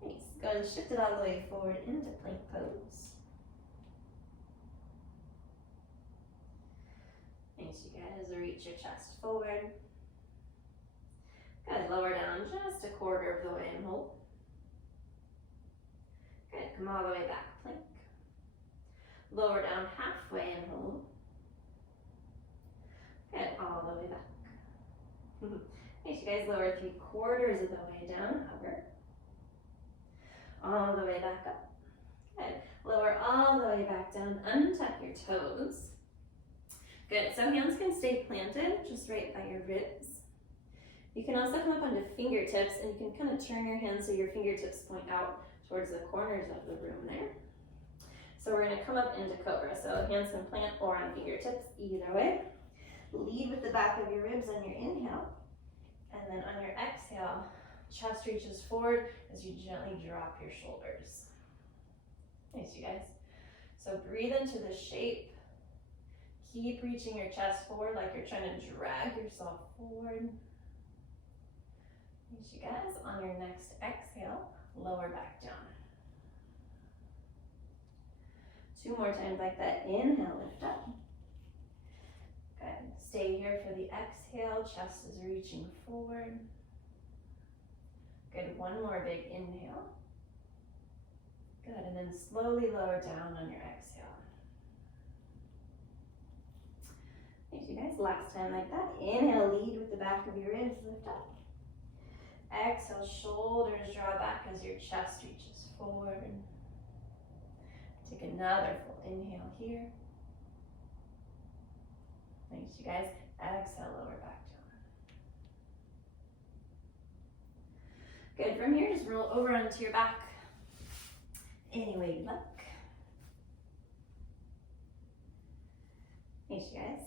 Nice. Go and shift it all the way forward into plank pose. Thanks, you guys. Reach your chest forward. Good. Lower down just a quarter of the way and hold. Good. Come all the way back, plank. Lower down halfway and hold. Good, all the way back. Nice, you guys. Lower 3/4 of the way down, hover. All the way back up. Good. Lower all the way back down, untuck your toes. Good, so hands can stay planted just right by your ribs. You can also come up onto fingertips, and you can kind of turn your hands so your fingertips point out towards the corners of the room there. So we're going to come up into cobra. So hands can plant or on fingertips, either way. Lead with the back of your ribs on your inhale. And then on your exhale, chest reaches forward as you gently drop your shoulders. Nice, you guys. So breathe into the shape. Keep reaching your chest forward like you're trying to drag yourself forward. Nice, you guys. On your next exhale, lower back down. 2 more times like that. Inhale, lift up. Good. Stay here for the exhale. Chest is reaching forward. Good. 1 more big inhale. Good. And then slowly lower down on your exhale. Thanks, you guys. Last time like that. Inhale, lead with the back of your ribs. Lift up. Exhale, shoulders draw back as your chest reaches forward. Take another full inhale here. Thanks, you guys. Exhale, lower back Good, from here, just roll over onto your back any way you like. Thanks, you guys.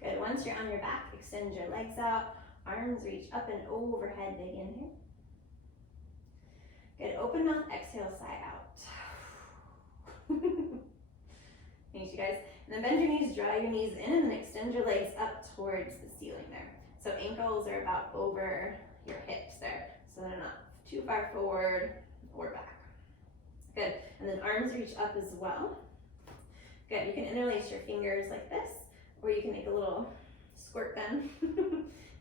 Good, once you're on your back, extend your legs out, arms reach up and overhead, big inhale. Good, open mouth, exhale, sigh out. Thanks, you guys. And then bend your knees, draw your knees in, and then extend your legs up towards the ceiling there. So ankles are about over your hips there, so they're not too far forward or back. Good, and then arms reach up as well. Good, you can interlace your fingers like this, or you can make a little squirt gun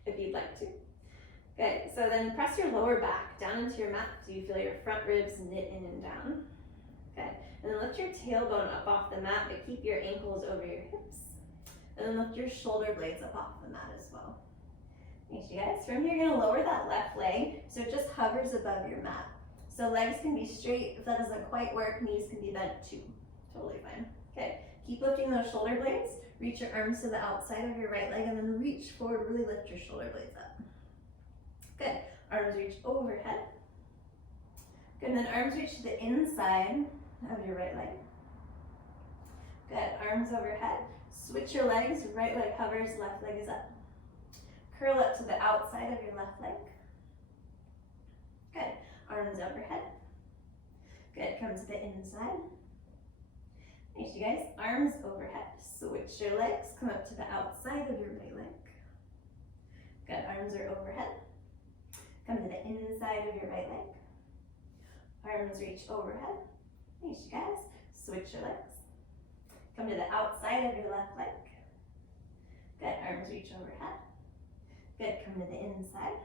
if you'd like to. Good, so then press your lower back down into your mat so you feel your front ribs knit in and down. Good, and then lift your tailbone up off the mat, but keep your ankles over your hips. And then lift your shoulder blades up off the mat as well. Thanks, you guys. From here, you're gonna lower that left leg so it just hovers above your mat. So legs can be straight. If that doesn't quite work, knees can be bent too. Totally fine. Okay, keep lifting those shoulder blades. Reach your arms to the outside of your right leg and then reach forward, really lift your shoulder blades up. Good, arms reach overhead. Good, and then arms reach to the inside of your right leg. Good, arms overhead. Switch your legs, right leg hovers, left leg is up. Curl up to the outside of your left leg. Good, arms overhead. Good, come to the inside. Thanks, you guys. Arms overhead. Switch your legs, come up to the outside of your right leg. Good, arms are overhead. Come to the inside of your right leg. Arms reach overhead. Thanks, you guys. Switch your legs. Come to the outside of your left leg. Good, arms reach overhead. Good, come to the inside.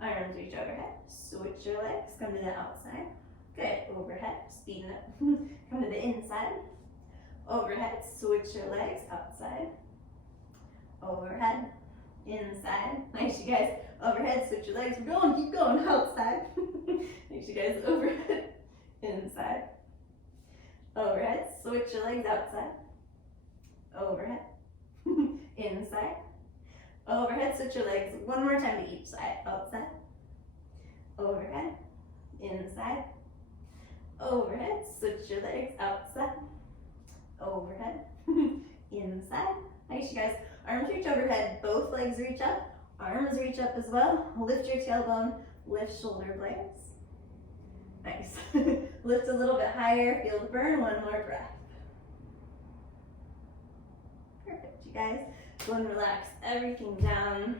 Arms reach overhead. Switch your legs, come to the outside. Good, overhead, speed it up. Come to the inside. Overhead, switch your legs, outside. Overhead, inside. Nice, you guys. Overhead, switch your legs. We're going, keep going, outside. Nice, you guys. Overhead, inside. Overhead, switch your legs, outside. Overhead, inside. Overhead, switch your legs one more time to each side. Outside, overhead, inside. Overhead, switch your legs, outside. Overhead, inside. Nice, you guys. Arms reach overhead, both legs reach up. Arms reach up as well. Lift your tailbone, lift shoulder blades. Nice. Lift a little bit higher, feel the burn, one more breath. Perfect, you guys. Go and relax everything down.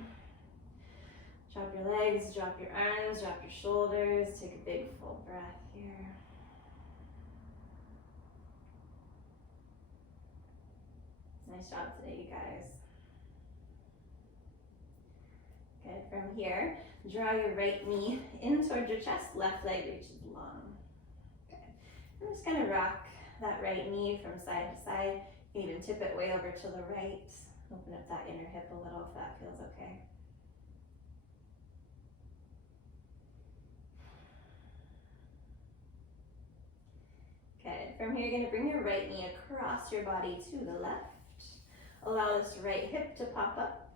Drop your legs, drop your arms, drop your shoulders. Take a big full breath here. Nice job today, you guys. Good, from here, draw your right knee in towards your chest, left leg reaches long. Good. I'm just gonna rock that right knee from side to side. You can even tip it way over to the right. Open up that inner hip a little if that feels okay. Good. From here, you're gonna bring your right knee across your body to the left. Allow this right hip to pop up.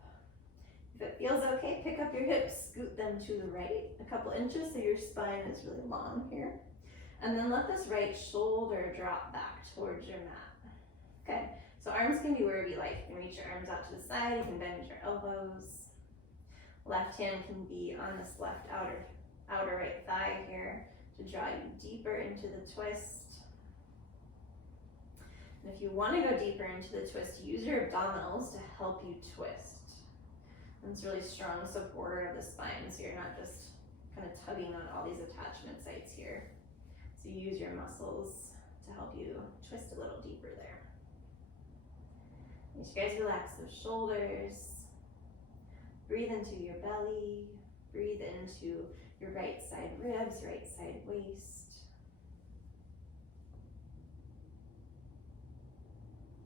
If it feels okay, pick up your hips, scoot them to the right a couple inches so your spine is really long here. And then let this right shoulder drop back towards your mat. Good. So arms can be wherever you like. You can reach your arms out to the side, you can bend your elbows. Left hand can be on this left outer right thigh here to draw you deeper into the twist. And if you want to go deeper into the twist, use your abdominals to help you twist. And it's really strong supporter of the spine, so you're not just kind of tugging on all these attachment sites here. So use your muscles to help you twist a little deeper there. As you guys relax those shoulders, breathe into your belly, breathe into your right side ribs, right side waist.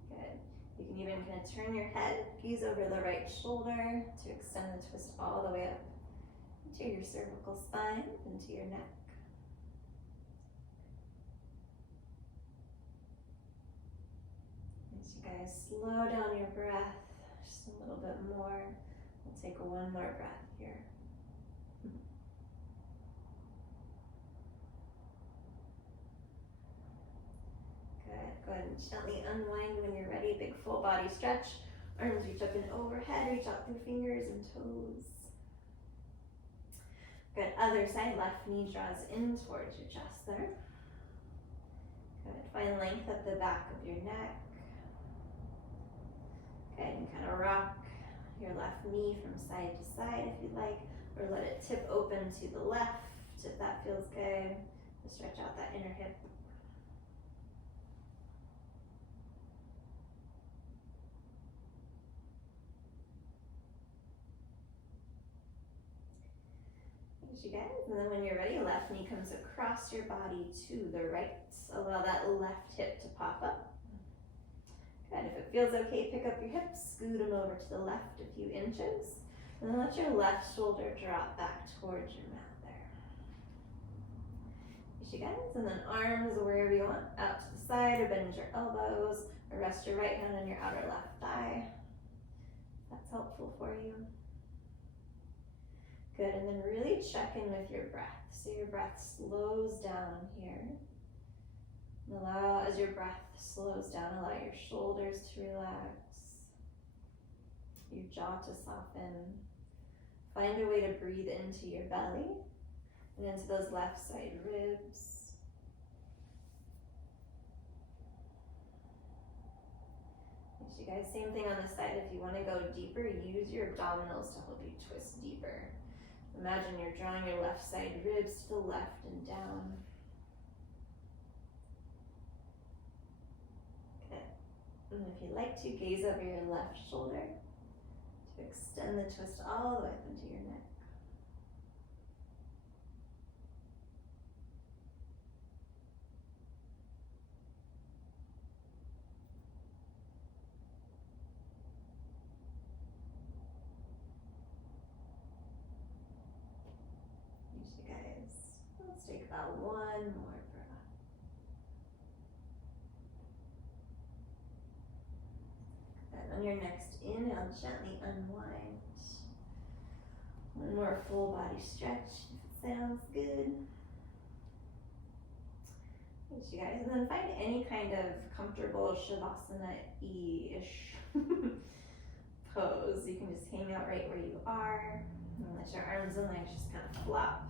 Good. You can even kind of turn your head, gaze over the right shoulder to extend the twist all the way up into your cervical spine, into your neck. As you guys slow down your breath just a little bit more, we'll take one more breath here. Go ahead and gently unwind when you're ready. Big full body stretch. Arms reach up and overhead, reach out through fingers and toes. Good, other side, left knee draws in towards your chest there. Good, find length at the back of your neck. Good, and kind of rock your left knee from side to side if you'd like, or let it tip open to the left if that feels good. Just stretch out that inner hip. You guys, and then when you're ready, left knee comes across your body to the right. Allow that left hip to pop up. Good, if it feels okay, pick up your hips, scoot them over to the left a few inches, and then let your left shoulder drop back towards your mat there. You guys, and then arms wherever you want, out to the side, or bend your elbows, or rest your right hand on your outer left thigh. That's helpful for you. Good, and then really check in with your breath. So your breath slows down here. And allow, as your breath slows down, allow your shoulders to relax, your jaw to soften. Find a way to breathe into your belly and into those left side ribs. You guys, same thing on this side. If you want to go deeper, use your abdominals to help you twist deeper. Imagine you're drawing your left side ribs to the left and down. Okay. And if you'd like to, gaze over your left shoulder to extend the twist all the way up into your neck. Let's take about one more breath. And on your next inhale, gently unwind. One more full body stretch if it sounds good. Thanks, you guys. And then find any kind of comfortable Shavasana-ish pose. You can just hang out right where you are. And let your arms and legs just kind of flop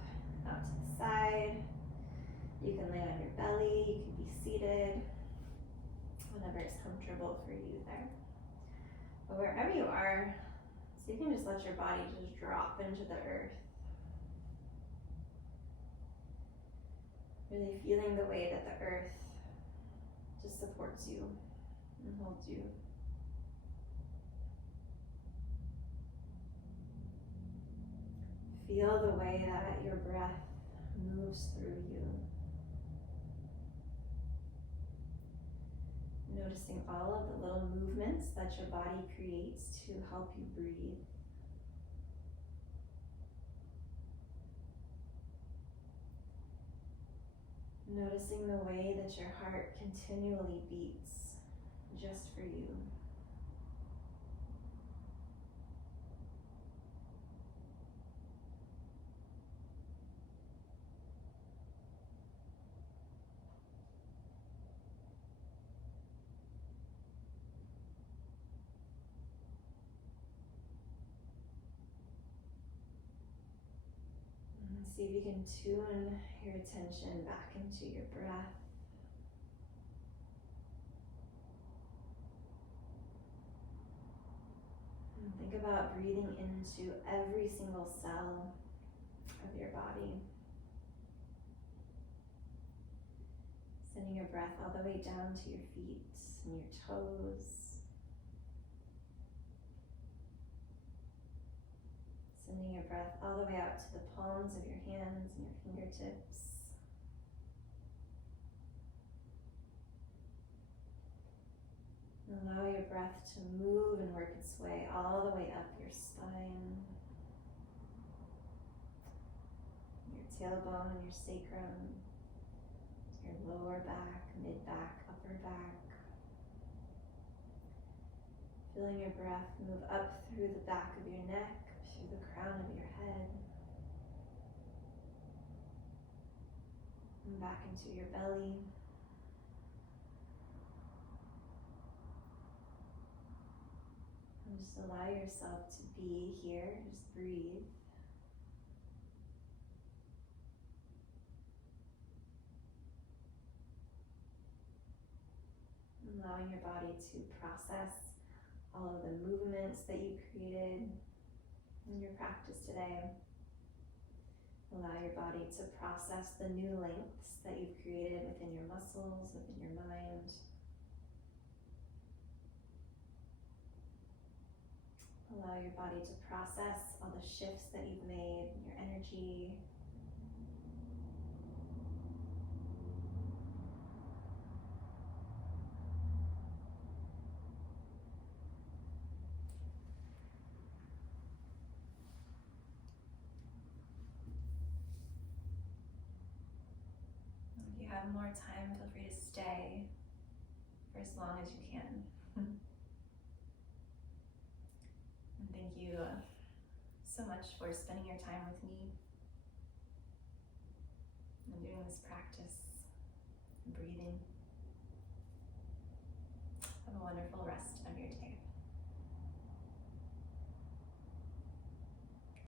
out to the side. You can lay on your belly, you can be seated, whatever is comfortable for you there. But wherever you are, so you can just let your body just drop into the earth. Really feeling the way that the earth just supports you and holds you. Feel the way that your breath moves through you. Noticing all of the little movements that your body creates to help you breathe. Noticing the way that your heart continually beats just for you. See if you can tune your attention back into your breath. And think about breathing into every single cell of your body. Sending your breath all the way down to your feet and your toes. Sending your breath all the way out to the palms of your hands and your fingertips. And allow your breath to move and work its way all the way up your spine, your tailbone and your sacrum, your lower back, mid back, upper back. Feeling your breath move up through the back of your neck, through the crown of your head, and back into your belly. Just allow yourself to be here, just breathe. Allowing your body to process all of the movements that you created in your practice today. Allow your body to process the new lengths that you've created within your muscles, within your mind. Allow your body to process all the shifts that you've made in your energy. If you have more time, feel free to stay for as long as you can. And thank you so much for spending your time with me and doing this practice, breathing. Have a wonderful rest of your day.